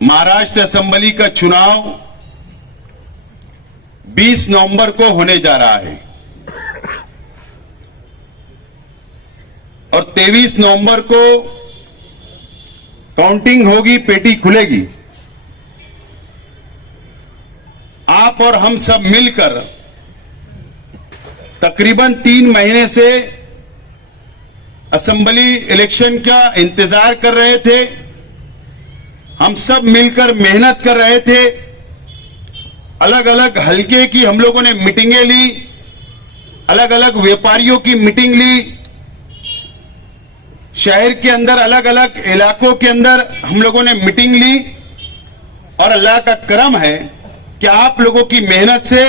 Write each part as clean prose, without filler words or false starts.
Maharashtra assembly का चुनाव 20 नवंबर को होने जा रहा है और 23 नवंबर को काउंटिंग होगी, पेटी खुलेगी। आप और हम सब मिलकर तकरीबन 3 महीने से असेंबली इलेक्शन का इंतजार कर रहे थे। हम सब मिलकर मेहनत कर रहे थे। अलग अलग हलके की हम लोगों ने मीटिंगें ली, अलग अलग व्यापारियों की मीटिंग ली, शहर के अंदर अलग अलग इलाकों के अंदर हम लोगों ने मीटिंग ली। और अल्लाह का करम है कि आप लोगों की मेहनत से,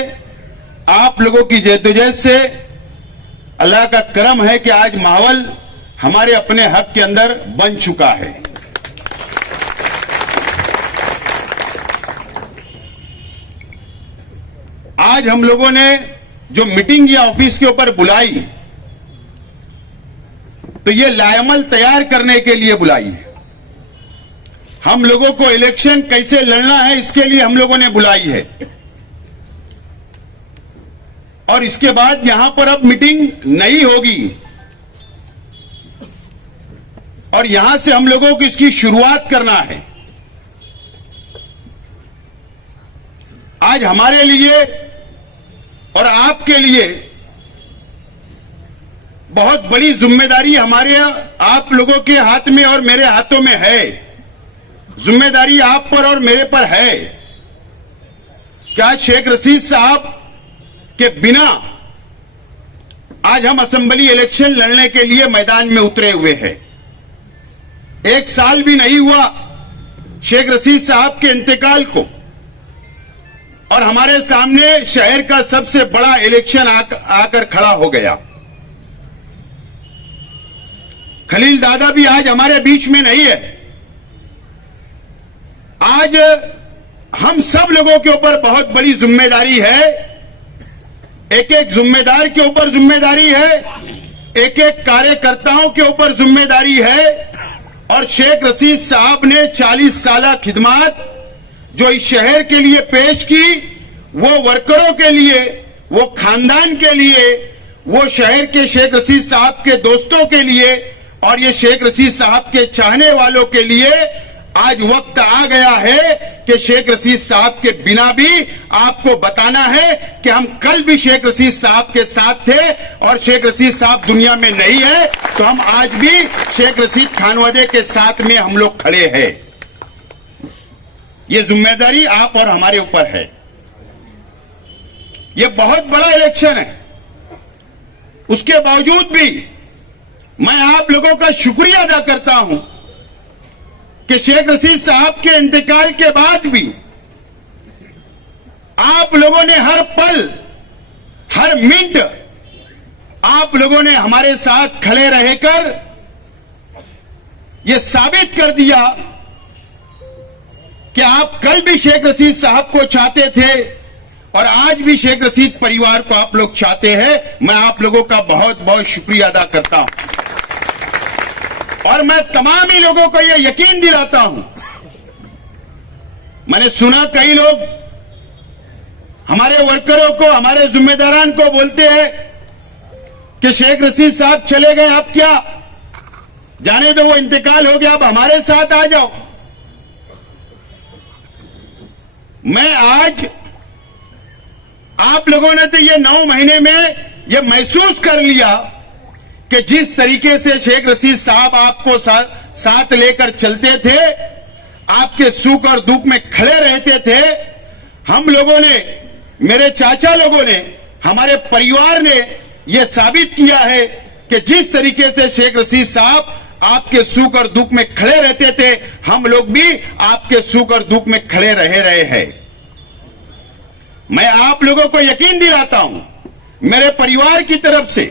आप लोगों की जद्दोजहद से अल्लाह का करम है कि आज माहौल हमारे अपने हक के अंदर बन चुका है। आज हम लोगों ने जो मीटिंग या ऑफिस के ऊपर बुलाई, तो ये लाएमल तैयार करने के लिए बुलाई है। हम लोगों को इलेक्शन कैसे लड़ना है, इसके लिए हम लोगों ने बुलाई है। और इसके बाद यहां पर अब मीटिंग नहीं होगी और यहां से हम लोगों को इसकी शुरुआत करना है। आज हमारे लिए और आपके लिए बहुत बड़ी जिम्मेदारी हमारे आप लोगों के हाथ में और मेरे हाथों में है। जिम्मेदारी आप पर और मेरे पर है। क्या शेख रशीद साहब के बिना आज हम असेंबली इलेक्शन लड़ने के लिए मैदान में उतरे हुए हैं। 1 साल भी नहीं हुआ शेख रशीद साहब के इंतकाल को और हमारे सामने शहर का सबसे बड़ा इलेक्शन आकर खड़ा हो गया। खलील दादा भी आज हमारे बीच में नहीं है। आज हम सब लोगों के ऊपर बहुत बड़ी जिम्मेदारी है। एक एक जिम्मेदार के ऊपर जिम्मेदारी है, एक एक कार्यकर्ताओं के ऊपर जिम्मेदारी है। और शेख रशीद साहब ने 40 साल खिदमत जो इस शहर के लिए पेश की, वो वर्करों के लिए, वो खानदान के लिए, वो शहर के शेख रशीद साहब के दोस्तों के लिए और ये शेख रशीद साहब के चाहने वालों के लिए आज वक्त आ गया है कि शेख रशीद साहब के बिना भी आपको बताना है कि हम कल भी शेख रशीद साहब के साथ थे और शेख रशीद साहब दुनिया में नहीं है, तो हम आज भी शेख रशीद खानवादे के साथ में हम लोग खड़े हैं। ये जिम्मेदारी आप और हमारे ऊपर है। ये बहुत बड़ा इलेक्शन है। उसके बावजूद भी मैं आप लोगों का शुक्रिया अदा करता हूं कि शेख रशीद साहब के इंतकाल के बाद भी आप लोगों ने हर पल, हर मिनट आप लोगों ने हमारे साथ खड़े रहकर यह साबित कर दिया कि आप कल भी शेख रशीद साहब को चाहते थे और आज भी शेख रशीद परिवार को आप लोग चाहते हैं। मैं आप लोगों का बहुत बहुत शुक्रिया अदा करता हूं और मैं तमाम ही लोगों को यह यकीन दिलाता हूं। मैंने सुना कई लोग हमारे वर्करों को, हमारे जिम्मेदारान को बोलते हैं कि शेख रशीद साहब चले गए, अब क्या, जाने दो, वो इंतकाल हो गया, अब हमारे साथ आ जाओ। मैं आज आप लोगों ने तो ये 9 महीने में ये महसूस कर लिया कि जिस तरीके से शेख रशीद साहब आपको साथ लेकर चलते थे, आपके सुख और दुख में खड़े रहते थे, हम लोगों ने, मेरे चाचा लोगों ने, हमारे परिवार ने यह साबित किया है कि जिस तरीके से शेख रशीद साहब आपके सुख और दुख में खड़े रहते थे, हम लोग भी आपके सुख और दुख में खड़े रहे हैं। मैं आप लोगों को यकीन दिलाता हूं मेरे परिवार की तरफ से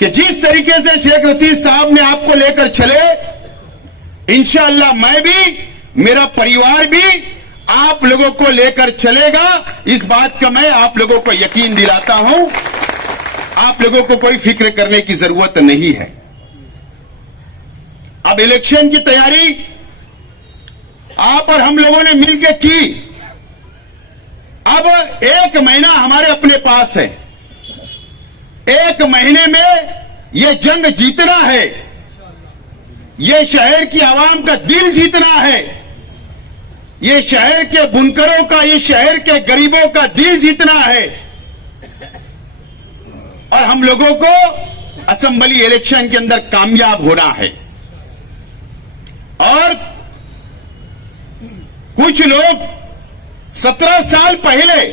कि जिस तरीके से शेख रशीद साहब ने आपको लेकर चले, इंशाअल्लाह मैं भी, मेरा परिवार भी आप लोगों को लेकर चलेगा। इस बात का मैं आप लोगों को यकीन दिलाता हूं। आप लोगों को कोई फिक्र करने की जरूरत नहीं है। अब इलेक्शन की तैयारी आप और हम लोगों ने मिलकर की। अब 1 महीना हमारे अपने पास है। 1 महीने में यह जंग जीतना है, यह शहर की आवाम का दिल जीतना है, यह शहर के बुनकरों का, यह शहर के गरीबों का दिल जीतना है। और हम लोगों को असेंबली इलेक्शन के अंदर कामयाब होना है। और कुछ लोग 17 साल पहले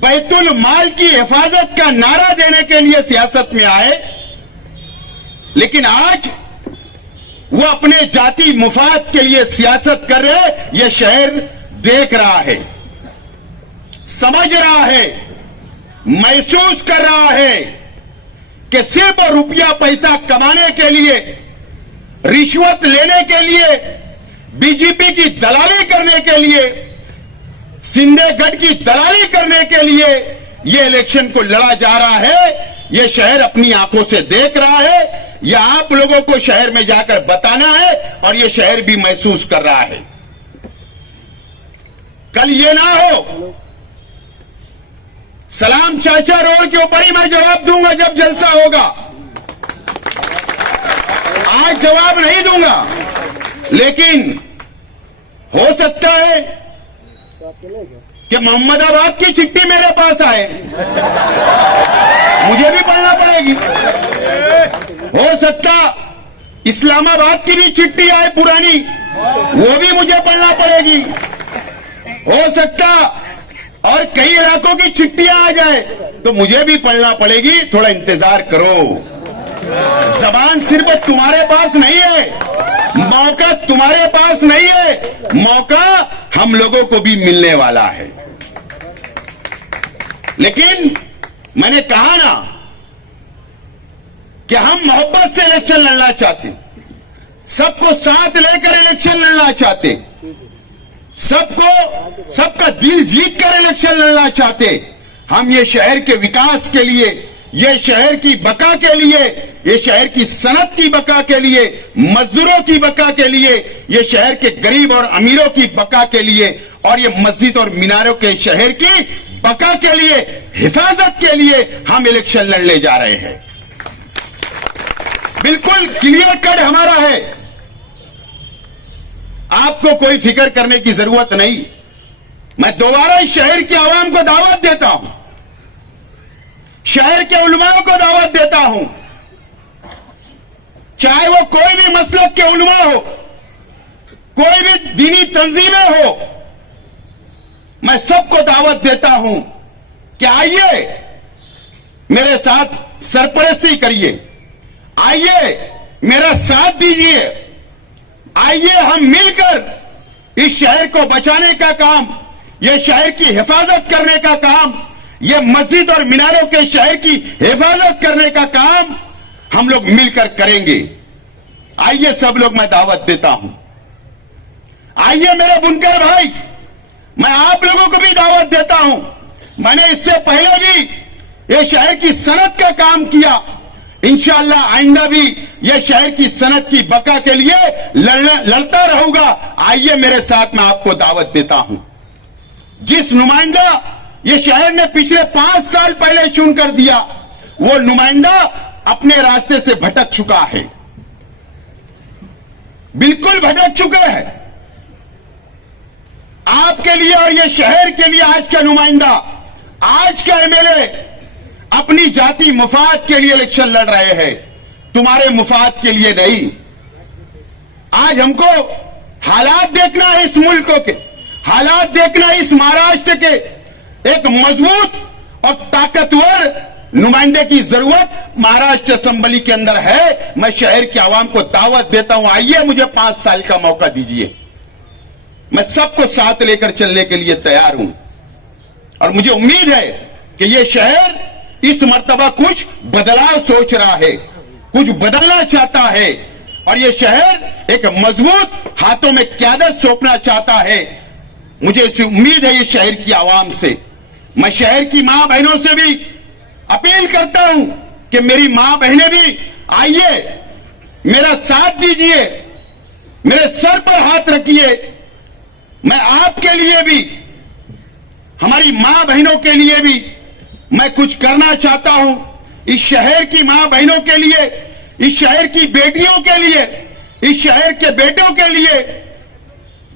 बैतुल माल की हिफाजत का नारा देने के लिए सियासत में आए, लेकिन आज वो अपने जाति मुफाद के लिए सियासत कर रहे। यह शहर देख रहा है, समझ रहा है, महसूस कर रहा है कि सिर्फ रुपया पैसा कमाने के लिए, रिश्वत लेने के लिए, बीजेपी की दलाली करने के लिए, शिंदे गढ़ की दलाली करने के लिए यह इलेक्शन को लड़ा जा रहा है। यह शहर अपनी आंखों से देख रहा है। यह आप लोगों को शहर में जाकर बताना है और यह शहर भी महसूस कर रहा है। कल यह ना हो सलाम चाचा रोड के ऊपर ही मैं जवाब दूंगा जब जलसा होगा। आज जवाब नहीं दूंगा, लेकिन हो सकता है कि मोहम्मदाबाद की चिट्ठी मेरे पास आए, मुझे भी पढ़ना पड़ेगी। हो सकता इस्लामाबाद की भी चिट्ठी आए पुरानी, वो भी मुझे पढ़ना पड़ेगी। हो सकता और कई इलाकों की चिट्ठियां आ जाए तो मुझे भी पढ़ना पड़ेगी। थोड़ा इंतजार करो। जबान सिर्फ तुम्हारे पास नहीं है, मौका तुम्हारे पास नहीं है, मौका हम लोगों को भी मिलने वाला है। लेकिन मैंने कहा ना कि हम मोहब्बत से इलेक्शन लड़ना चाहते, सबको साथ लेकर इलेक्शन लड़ना चाहते, सबका दिल जीत कर इलेक्शन लड़ना चाहते। हम ये शहर के विकास के लिए, ये शहर की बका के लिए, ये शहर की सनत की बका के लिए, मजदूरों की बका के लिए, ये शहर के गरीब और अमीरों की बका के लिए, और ये मस्जिद और मीनारों के शहर की बका के लिए, हिफाजत के लिए हम इलेक्शन लड़ने जा रहे हैं। बिल्कुल क्लियर कट हमारा है। आपको कोई फिक्र करने की जरूरत नहीं। मैं दोबारा इस शहर की आवाम को दावत देता हूं, शहर के उलमाओं को दावत देता हूं, चाहे वो कोई भी मसलक के उलमा हो, कोई भी दीनी तंजीमें हो, मैं सबको दावत देता हूं कि आइए मेरे साथ सरपरस्ती करिए, आइए मेरा साथ दीजिए, आइए हम मिलकर इस शहर को बचाने का काम, यह शहर की हिफाजत करने का काम, यह मस्जिद और मीनारों के शहर की हिफाजत करने का काम हम लोग मिलकर करेंगे। आइए सब लोग, मैं दावत देता हूं। आइए मेरे बुनकर भाई, मैं आप लोगों को भी दावत देता हूं। मैंने इससे पहले भी यह शहर की सनत का काम किया, इंशाअल्लाह आइंदा भी यह शहर की सनत की बका के लिए लड़ता रहूंगा। आइए मेरे साथ, मैं आपको दावत देता हूं। जिस नुमाइंदा यह शहर ने पिछले 5 साल पहले चुन कर दिया, वो नुमाइंदा अपने रास्ते से भटक चुका है, बिल्कुल भटक चुका है। आपके लिए और यह शहर के लिए आज का नुमाइंदा, आज का एमएलए अपनी जाति मुफाद के लिए इलेक्शन लड़ रहे हैं, तुम्हारे मुफाद के लिए नहीं। आज हमको हालात देखना है, इस मुल्क के हालात देखना है, इस महाराष्ट्र के एक मजबूत और ताकतवर नुमाइंदे की जरूरत महाराष्ट्र असेंबली के अंदर है। मैं शहर की आवाम को दावत देता हूं, आइए मुझे 5 साल का मौका दीजिए। मैं सबको साथ लेकर चलने के लिए तैयार हूं और मुझे उम्मीद है कि यह शहर इस मर्तबा कुछ बदलाव सोच रहा है, कुछ बदलना चाहता है, और यह शहर एक मजबूत हाथों में क़यादत सौंपना चाहता है। मुझे इस उम्मीद है ये शहर की आवाम से। मैं शहर की मां बहनों से भी अपील करता हूं कि मेरी मां बहनें भी आइए, मेरा साथ दीजिए, मेरे सर पर हाथ रखिए। मैं आपके लिए भी, हमारी मां बहनों के लिए भी मैं कुछ करना चाहता हूं। इस शहर की मां बहनों के लिए, इस शहर की बेटियों के लिए, इस शहर के बेटों के लिए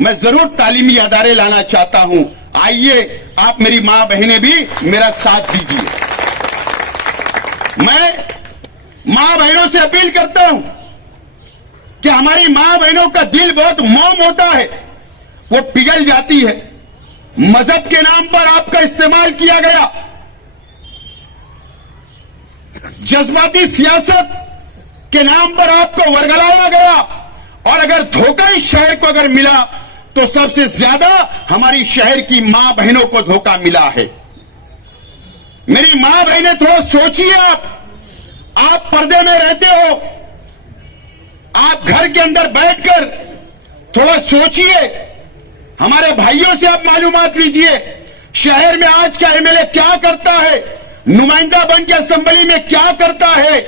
मैं जरूर तालीमी अदारे लाना चाहता हूं। आइए, आप मेरी मां बहनें भी मेरा साथ दीजिए। मैं मां बहनों से अपील करता हूं कि हमारी मां बहनों का दिल बहुत मोम होता है, वो पिघल जाती है। मजहब के नाम पर आपका इस्तेमाल किया गया, जज्बाती सियासत के नाम पर आपको वर्गलाया गया, और अगर धोखा इस शहर को अगर मिला तो सबसे ज्यादा हमारी शहर की मां बहनों को धोखा मिला है। मेरी मां बहनें, थोड़ा सोचिए। आप पर्दे में रहते हो, आप घर के अंदर बैठकर थोड़ा सोचिए। हमारे भाइयों से आप मालूमात लीजिए, शहर में आज का एमएलए क्या करता है, नुमाइंदा बन के असेंबली में क्या करता है,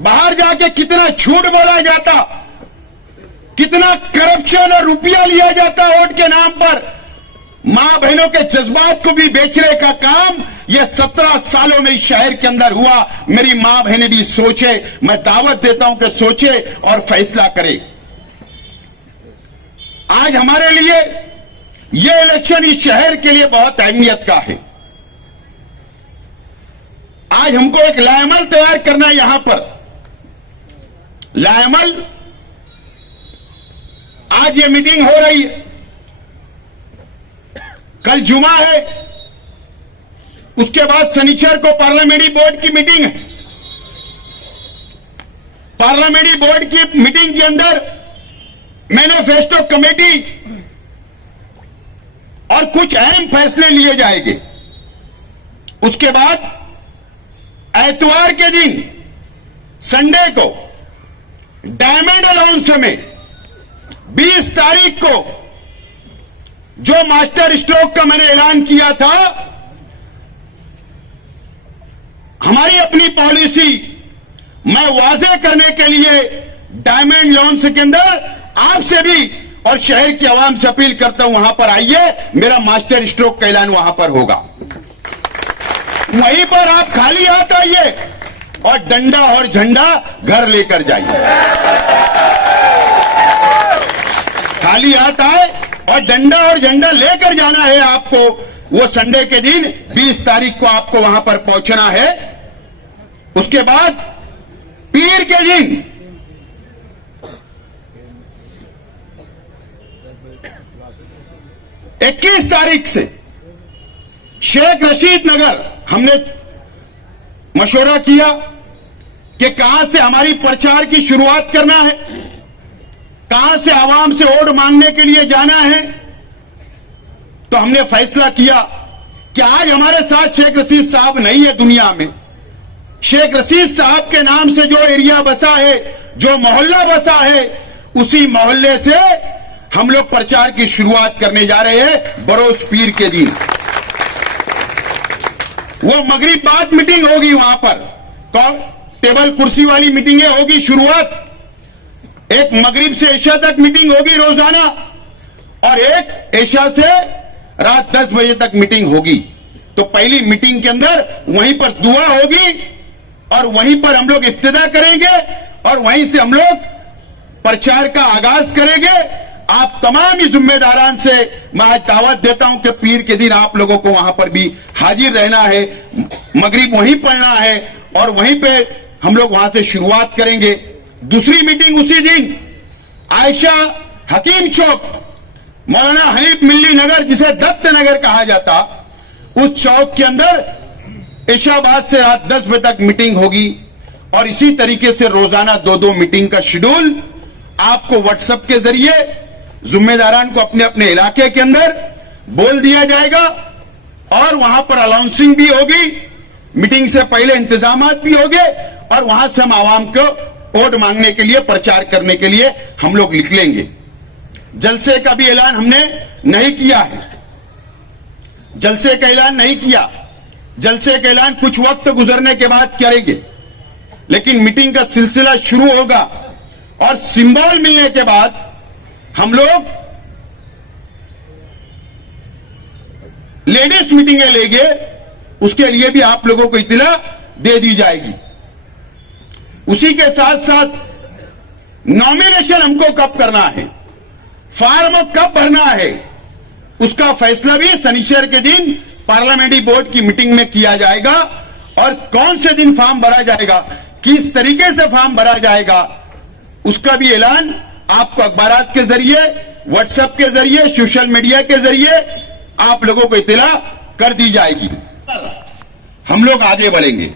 बाहर जाके कितना झूठ बोला जाता, कितना करप्शन और रुपया लिया जाता वोट के नाम पर। मां बहनों के जज्बात को भी बेचने का काम यह 17 सालों में इस शहर के अंदर हुआ। मेरी मां बहनें भी सोचे, मैं दावत देता हूं कि सोचे और फैसला करे। आज हमारे लिए यह इलेक्शन इस शहर के लिए बहुत अहमियत का है। आज हमको एक लाएमल तैयार करना है। यहां पर लाएमल, आज ये मीटिंग हो रही है, कल जुमा है, उसके बाद शनिचर को पार्लियामेंट्री बोर्ड की मीटिंग है। पार्लियामेंट्री बोर्ड की मीटिंग के अंदर मैनिफेस्टो कमेटी और कुछ अहम फैसले लिए जाएंगे। उसके बाद एतवार के दिन, संडे को, डायमंड अलाउंस में 20 तारीख को जो मास्टर स्ट्रोक का मैंने ऐलान किया था, हमारी अपनी पॉलिसी मैं वाजे करने के लिए डायमंड लॉन्स के अंदर आपसे भी और शहर की आवाम से अपील करता हूं, वहां पर आइए। मेरा मास्टर स्ट्रोक का ऐलान वहां पर होगा। वहीं पर आप खाली हाथ आइए और डंडा और झंडा घर लेकर जाइए। खाली हाथ आए और डंडा और झंडा लेकर जाना है आपको। वो संडे के दिन 20 तारीख को आपको वहां पर पहुंचना है। उसके बाद पीर के दिन 21 तारीख से शेख रशीद नगर हमने मशवरा किया कि कहां से हमारी प्रचार की शुरुआत करना है, कहां से आवाम से वोट मांगने के लिए जाना है। तो हमने फैसला किया कि आज हमारे साथ शेख रशीद साहब नहीं है दुनिया में। शेख रशीद साहब के नाम से जो एरिया बसा है, जो मोहल्ला बसा है, उसी मोहल्ले से हम लोग प्रचार की शुरुआत करने जा रहे हैं बरोज पीर के दिन। वो मगरिब बाद मीटिंग होगी, वहां पर टेबल कुर्सी वाली मीटिंगें होगी शुरुआत। एक मगरिब से ईशा तक मीटिंग होगी रोजाना, और एक ईशा से रात 10 बजे तक मीटिंग होगी। तो पहली मीटिंग के अंदर वहीं पर दुआ होगी और वहीं पर हम लोग इफ्तिदा करेंगे और वहीं से हम लोग प्रचार का आगाज करेंगे। आप तमाम ही जिम्मेदारान से मैं आज दावत देता हूं कि पीर के दिन आप लोगों को वहां पर भी हाजिर रहना है, मगरिब वहीं पढ़ना है और वहीं पे हम लोग वहां से शुरुआत करेंगे। दूसरी मीटिंग उसी दिन आयशा हकीम चौक, मौलाना हनीफ मिल्ली नगर, जिसे दत्त नगर कहा जाता, उस चौक के अंदर इशाबाद से रात 10 बजे तक मीटिंग होगी। और इसी तरीके से रोजाना 2-2 मीटिंग का शेड्यूल आपको व्हाट्सएप के जरिए जिम्मेदारान को अपने अपने इलाके के अंदर बोल दिया जाएगा और वहां पर अनाउंसिंग भी होगी, मीटिंग से पहले इंतजामात भी होंगे और वहां से हम आवाम को वोट मांगने के लिए, प्रचार करने के लिए हम लोग निकलेंगे। जलसे का भी ऐलान हमने नहीं किया है, जलसे का ऐलान नहीं किया। जलसे का ऐलान कुछ वक्त गुजरने के बाद करेंगे, लेकिन मीटिंग का सिलसिला शुरू होगा और सिंबल मिलने के बाद हम लोग लेडीज मीटिंगें लेंगे, उसके लिए भी आप लोगों को इत्तला दे दी जाएगी। उसी के साथ साथ नॉमिनेशन हमको कब करना है, फॉर्म कब भरना है, उसका फैसला भी शनिवार के दिन पार्लियामेंट्री बोर्ड की मीटिंग में किया जाएगा। और कौन से दिन फॉर्म भरा जाएगा, किस तरीके से फॉर्म भरा जाएगा, उसका भी ऐलान आपको अखबारात के जरिए, व्हाट्सएप के जरिए, सोशल मीडिया के जरिए आप लोगों को इत्तला कर दी जाएगी। हम लोग आगे बढ़ेंगे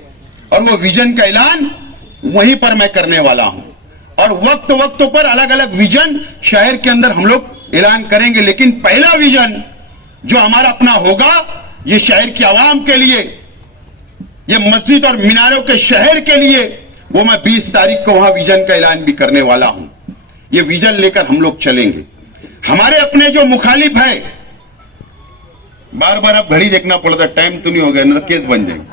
और वो विजन का ऐलान वहीं पर मैं करने वाला हूं। और वक्त वक्त पर अलग अलग विजन शहर के अंदर हम लोग ऐलान करेंगे, लेकिन पहला विजन जो हमारा अपना होगा, ये शहर की आवाम के लिए, ये मस्जिद और मीनारों के शहर के लिए, वो मैं 20 तारीख को वहां विजन का ऐलान भी करने वाला हूं। ये विजन लेकर हम लोग चलेंगे। हमारे अपने जो मुखालिफ है, बार बार अब घड़ी देखना पड़ता, टाइम तो नहीं हो गया, ना तो केस बन जाएगा।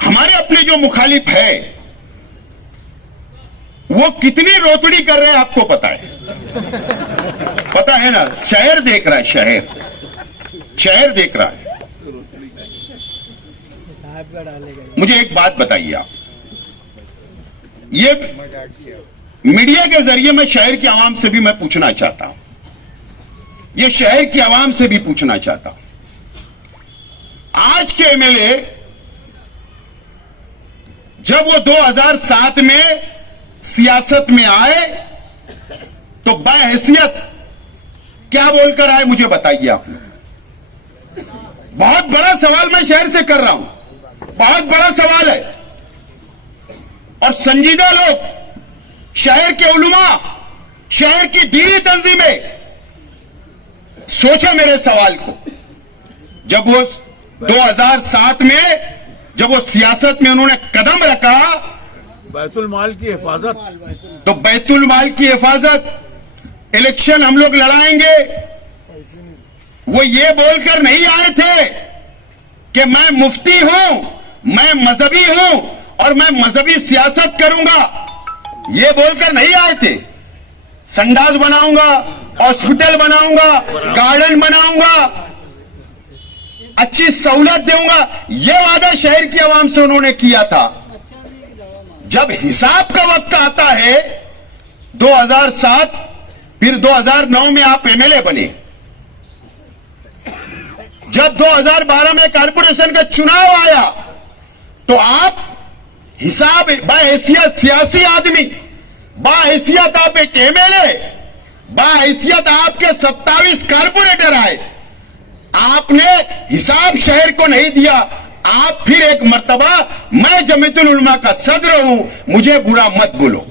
हमारे अपने जो मुखालिफ है वो कितनी रोतड़ी कर रहे हैं आपको पता है? पता है ना, शहर देख रहा है, शहर देख रहा है। मुझे एक बात बताइए आप, ये मीडिया के जरिए मैं शहर की आवाम से भी मैं पूछना चाहता हूं, ये शहर की आवाम से भी पूछना चाहता हूं, आज के एमएलए जब वो 2007 में सियासत में आए तो बाहैसियत क्या बोलकर आए, मुझे बताइए आप लोग। बहुत बड़ा सवाल मैं शहर से कर रहा हूं, बहुत बड़ा सवाल है। और संजीदा लोग, शहर के उलमा, शहर की दीनी तंजीमें, सोचा मेरे सवाल को। जब वो 2007 में जब वो सियासत में उन्होंने कदम रखा, बैतुल माल की हिफाजत, तो बैतुल माल की हिफाजत, इलेक्शन हम लोग लड़ाएंगे, वो ये बोलकर नहीं आए थे कि मैं मुफ्ती हूं, मैं मजहबी हूं और मैं मजहबी सियासत करूंगा, ये बोलकर नहीं आए थे। संडास बनाऊंगा, हॉस्पिटल बनाऊंगा, गार्डन बनाऊंगा, अच्छी सहूलत दूंगा, यह वादा शहर की आवाम से उन्होंने किया था। जब हिसाब का वक्त आता है 2007, फिर 2009 में आप एमएलए बने, जब 2012 में कारपोरेशन का चुनाव आया तो आप हिसाब बाहैसियत सियासी आदमी, बाहैसियत आप एक एमएलए, बाहैसियत आपके 27 कारपोरेटर आए, आपने हिसाब शहर को नहीं दिया। आप फिर एक मर्तबा, मैं जमीयतुल उलमा का सदर हूं, मुझे बुरा मत बोलो,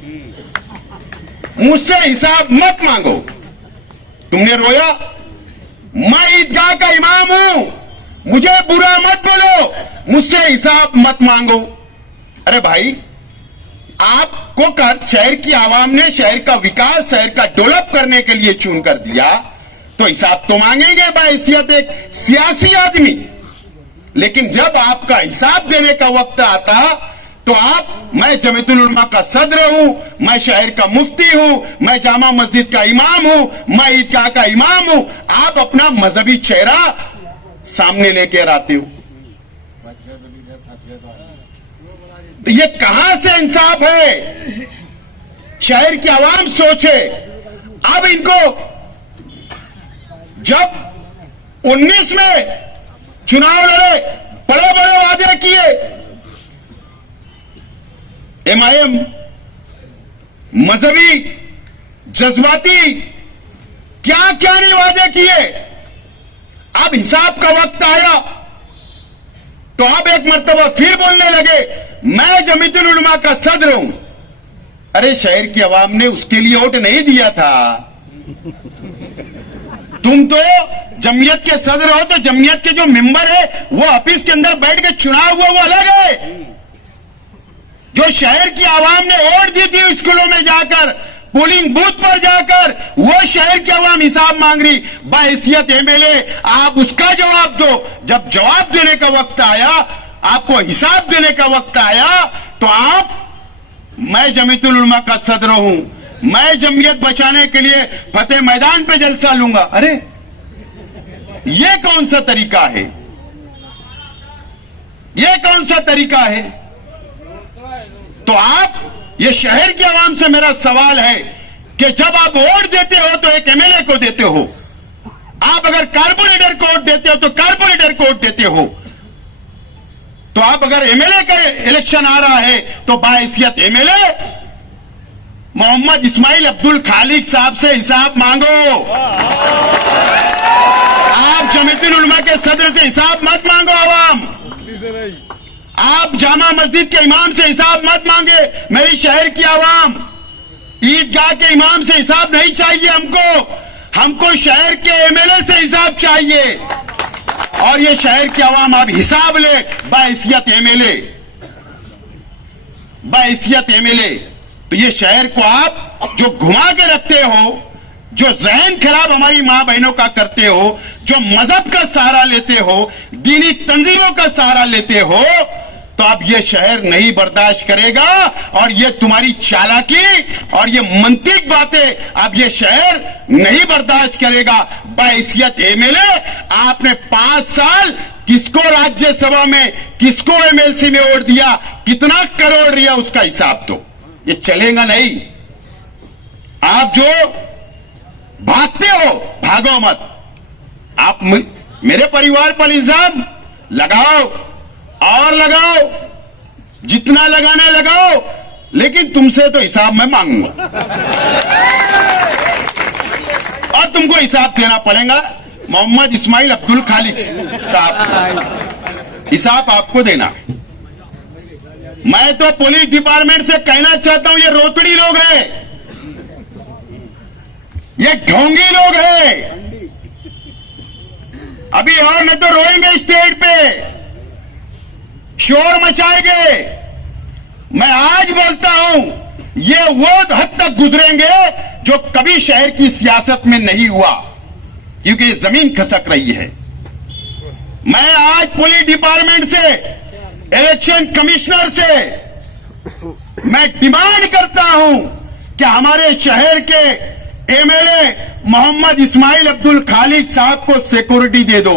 मुझसे हिसाब मत मांगो। तुमने रोया, मैं ईदगाह का इमाम हूं, मुझे बुरा मत बोलो, मुझसे हिसाब मत मांगो। अरे भाई, आपको शहर की आवाम ने शहर का विकास, शहर का डेवलप करने के लिए चुन कर दिया, तो हिसाब तो मांगेंगे बाहैसियत एक सियासी आदमी। लेकिन जब आपका हिसाब देने का वक्त आता तो आप, मैं जमीयतुल उलमा का सदर हूं, मैं शहर का मुफ्ती हूं, मैं जामा मस्जिद का इमाम हूं, मैं ईदगाह का इमाम हूं, आप अपना मजहबी चेहरा सामने लेकर आते हो, तो ये कहां से इंसाफ है? शहर की आवाम सोचे। अब इनको जब 19 में चुनाव लड़े, बड़े बड़े वादे किए, एमआईएम मजहबी जज्बाती क्या क्या नहीं वादे किए। अब हिसाब का वक्त आया तो आप एक मर्तबा फिर बोलने लगे, मैं जमीयतुल उलमा का सदर हूं। अरे शहर की आवाम ने उसके लिए वोट नहीं दिया था। तुम तो जमीयत के सदर हो, तो जमीयत के जो मेंबर है वो ऑफिस के अंदर बैठ के चुनाव हुआ, वो अलग है। जो शहर की आवाम ने वोट दी थी स्कूलों में जाकर, पोलिंग बूथ पर जाकर, वो शहर की आवाम हिसाब मांग रही। बाहैसियत एमएलए आप उसका जवाब दो। जब जवाब देने का वक्त आया, आपको हिसाब देने का वक्त आया, तो आप मैं जमीयतुल उलमा का सदर हूं, मैं जमीयत बचाने के लिए फतेह मैदान पे जलसा लूंगा। अरे ये कौन सा तरीका है? ये कौन सा तरीका है? तो आप, ये शहर की आवाम से मेरा सवाल है कि जब आप वोट देते हो तो एक एमएलए को देते हो, आप अगर कारपोरेटर को वोट देते हो तो कारपोरेटर को वोट देते हो, तो आप अगर एमएलए का इलेक्शन आ रहा है तो बाहैसियत एमएलए मोहम्मद इस्माइल अब्दुल खालिक साहब से हिसाब मांगो। आप जमीयतुल उलमा के सदर से हिसाब मत मांगो। आवाम, आप जामा मस्जिद के इमाम से हिसाब मत मांगे। मेरी शहर की आवाम, ईदगाह के इमाम से हिसाब नहीं चाहिए हमको शहर के एमएलए से हिसाब चाहिए। और ये शहर की आवाम आप हिसाब ले बाहैसियत एमएलए, बाहैसियत एमएलए। तो ये शहर को आप जो घुमा के रखते हो, जो जहन खराब हमारी मां बहनों का करते हो, जो मजहब का सहारा लेते हो, दीनी तंजीमों का सहारा लेते हो, तो अब ये शहर नहीं बर्दाश्त करेगा। और ये तुम्हारी चालाकी और ये मंतिक बातें अब ये शहर नहीं बर्दाश्त करेगा। बाहैसियत एमएलए आपने 5 साल किसको राज्यसभा में, किसको एमएलसी में वोट दिया, कितना करोड़ दिया, उसका हिसाब तो ये चलेगा नहीं। आप जो भागते हो, भागो मत। आप मेरे परिवार पर इल्जाम लगाओ और लगाओ, जितना लगाना लगाओ, लेकिन तुमसे तो हिसाब मैं मांगूंगा और तुमको हिसाब देना पड़ेगा। मोहम्मद इस्माइल अब्दुल खालिक साहब, हिसाब आपको देना है। मैं तो पुलिस डिपार्टमेंट से कहना चाहता हूं, ये रोतड़ी लोग हैं, ये ढोंगी लोग हैं। अभी और नहीं तो रोएंगे स्टेज पे, शोर मचाएंगे। मैं आज बोलता हूं, ये वो हद तक गुजरेंगे जो कभी शहर की सियासत में नहीं हुआ, क्योंकि ये जमीन खसक रही है। मैं आज पुलिस डिपार्टमेंट से, इलेक्शन कमिश्नर से मैं डिमांड करता हूं कि हमारे शहर के एमएलए मोहम्मद इस्माइल अब्दुल खालिक साहब को सिक्योरिटी दे दो।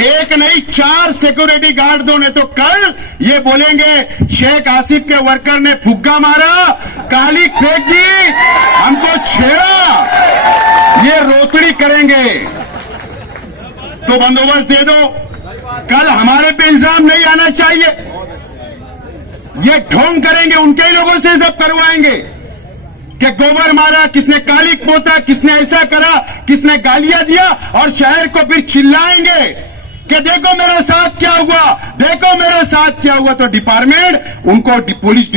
एक नहीं 4 सिक्योरिटी गार्ड दो, नहीं तो कल ये बोलेंगे शेख आसिफ के वर्कर ने फुग्गा मारा, काली फेंक दी, हमको छेड़ा, ये रोतड़ी करेंगे। तो बंदोबस्त दे दो। कल हमारे पे इल्जाम नहीं आना चाहिए। ये ढोंग करेंगे, उनके ही लोगों से सब करवाएंगे कि गोबर मारा, किसने काली पोता, किसने ऐसा करा, किसने गालियां दिया, और शहर को फिर चिल्लाएंगे कि देखो मेरे साथ क्या हुआ, देखो मेरे साथ क्या हुआ। तो डिपार्टमेंट उनको पुलिस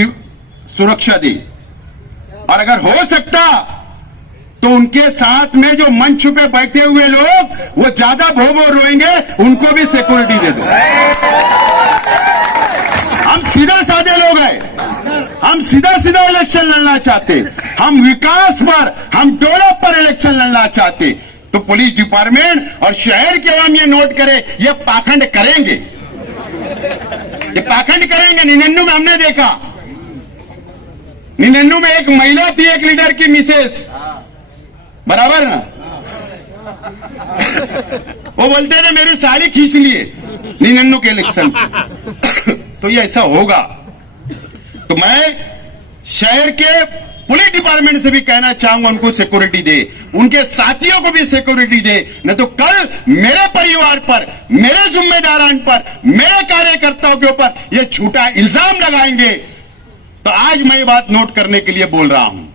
सुरक्षा दी, और अगर हो सकता तो उनके साथ में जो मंच पे बैठे हुए लोग वो ज्यादा भो भो रोएंगे, उनको भी सिक्योरिटी दे दो। हम सीधा साधे लोग हैं, हम सीधा सीधा इलेक्शन लड़ना चाहते, हम विकास पर, हम डेवलप पर इलेक्शन लड़ना चाहते। तो पुलिस डिपार्टमेंट और शहर के आवाम ये नोट करे, ये पाखंड करेंगे, ये पाखंड करेंगे। 99 में हमने देखा, 99 में एक महिला थी, एक लीडर की मिसेस, बराबर ना, वो बोलते थे मेरी साड़ी खींच लिए 99 के इलेक्शन। तो ये ऐसा होगा। तो मैं शहर के पुलिस डिपार्टमेंट से भी कहना चाहूंगा, उनको सिक्योरिटी दे, उनके साथियों को भी सिक्योरिटी दे, नहीं तो कल मेरे परिवार पर, मेरे जिम्मेदारान पर, मेरे कार्यकर्ताओं के ऊपर ये झूठा इल्जाम लगाएंगे। तो आज मैं ये बात नोट करने के लिए बोल रहा हूं।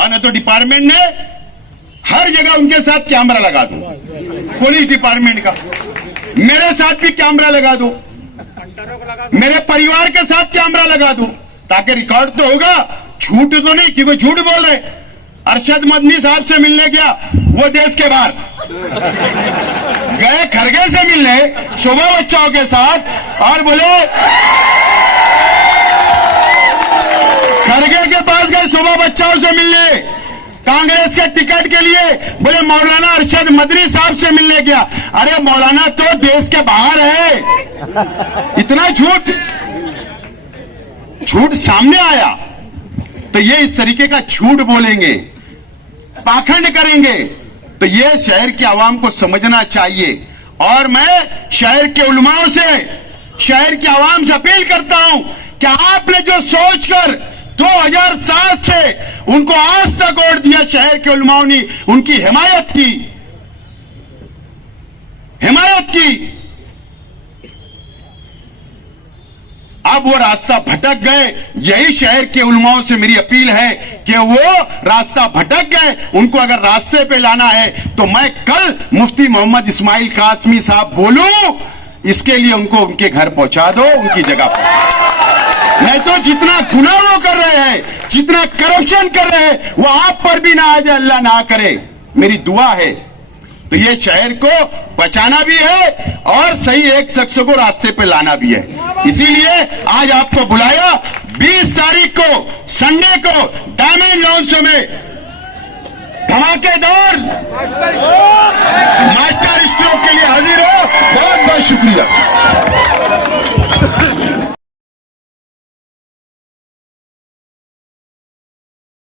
और नहीं तो डिपार्टमेंट ने हर जगह उनके साथ कैमरा लगा दो, पुलिस डिपार्टमेंट का, मेरे साथ भी कैमरा लगा दो, मेरे परिवार के साथ कैमरा लगा दो, ताकि रिकॉर्ड तो होगा, झूठ तो नहीं कि कोई झूठ बोल रहे। अरशद मदनी साहब से मिलने गया, वो देश के बाहर गए, खरगे से मिलने सुबह बच्चों के साथ, और बोले खरगे के पास गए सुबह बच्चों से मिलने कांग्रेस के टिकट के लिए, बोले मौलाना अरशद मदनी साहब से मिलने गया। अरे मौलाना तो देश के बाहर है, इतना झूठ। झूठ सामने आया तो ये इस तरीके का झूठ बोलेंगे, पाखंड करेंगे, तो ये शहर की आवाम को समझना चाहिए। और मैं शहर के उलमाओं से, शहर की आवाम से अपील करता हूं कि आपने जो सोचकर 2007 से उनको आज तक वोट दिया, शहर के उलमाओं ने उनकी हिमायत की, अब वो रास्ता भटक गए। यही शहर के उलमाओं से मेरी अपील है कि वो रास्ता भटक गए, उनको अगर रास्ते पे लाना है तो मैं कल मुफ्ती मोहम्मद इस्माइल कासमी साहब बोलूं, इसके लिए उनको उनके घर पहुंचा दो, उनकी जगह पर। नहीं तो जितना गुनाह वो कर रहे हैं, जितना करप्शन कर रहे हैं, वो आप पर भी ना आ जाए, अल्लाह ना करे, मेरी दुआ है। तो ये शहर को बचाना भी है और सही एक शख्स को रास्ते पे लाना भी है। इसीलिए आज आपको बुलाया। 20 तारीख को संडे को डायमंड हाउस में धमाकेदार मास्टर